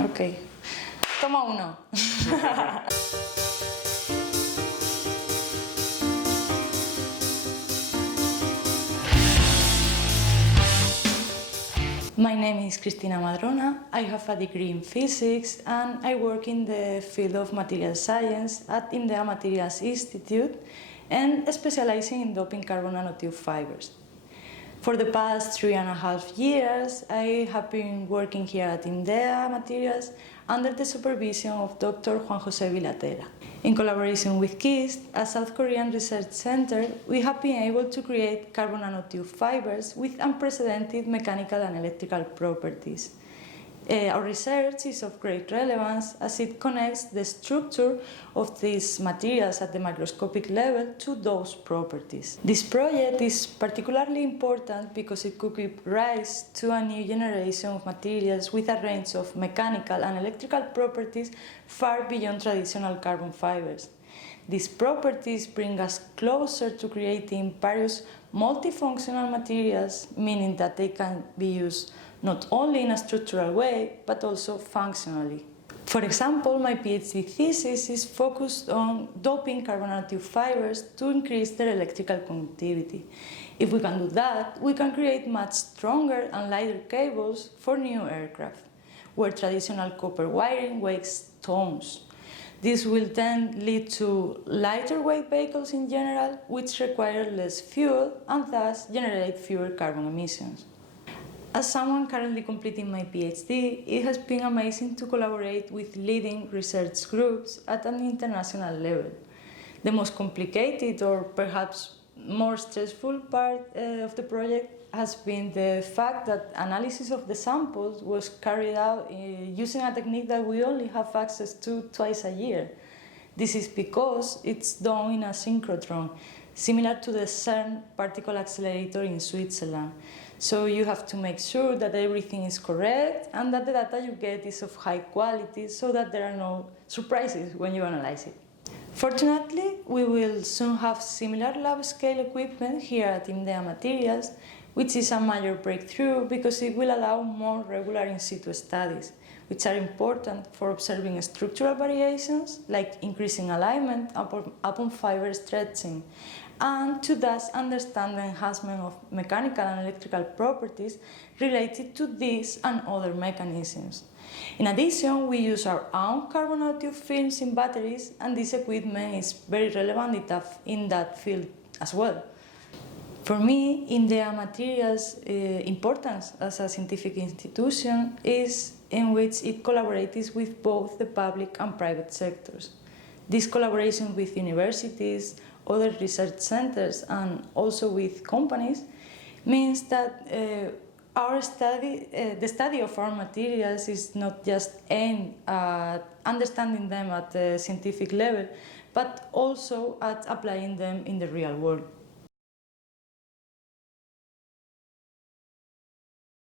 Ok. Toma uno. My name is Cristina Madrona. I have a degree in physics and I work in the field of materials science at IMDEA Materials Institute and specializing in doping carbon nanotube fibers. For the past 3.5 years, I have been working here at IMDEA Materials under the supervision of Dr. Juan José Vilatera. In collaboration with KIST, a South Korean research center, we have been able to create carbon nanotube fibers with unprecedented mechanical and electrical properties. Our research is of great relevance as it connects the structure of these materials at the microscopic level to those properties. This project is particularly important because it could give rise to a new generation of materials with a range of mechanical and electrical properties far beyond traditional carbon fibers. These properties bring us closer to creating various multifunctional materials, meaning that they can be used not only in a structural way, but also functionally. For example, my PhD thesis is focused on doping carbon nanotube fibers to increase their electrical conductivity. If we can do that, we can create much stronger and lighter cables for new aircraft, where traditional copper wiring weighs tons. This will then lead to lighter weight vehicles in general, which require less fuel and thus generate fewer carbon emissions. As someone currently completing my PhD, it has been amazing to collaborate with leading research groups at an international level. The most complicated or perhaps more stressful part of the project has been the fact that analysis of the samples was carried out using a technique that we only have access to twice a year. This is because it's done in a synchrotron, similar to the CERN particle accelerator in Switzerland. So you have to make sure that everything is correct and that the data you get is of high quality so that there are no surprises when you analyze it. Fortunately, we will soon have similar lab-scale equipment here at IMDEA Materials, which is a major breakthrough because it will allow more regular in situ studies, which are important for observing structural variations like increasing alignment upon fiber stretching, and to thus understand the enhancement of mechanical and electrical properties related to these and other mechanisms. In addition, we use our own carbon nanotube films in batteries, and this equipment is very relevant in that field as well. For me, IMDEA Materials' importance as a scientific institution is in which it collaborates with both the public and private sectors. This collaboration with universities, other research centers, and also with companies means that the study of our materials is not just aimed at understanding them at the scientific level, but also at applying them in the real world.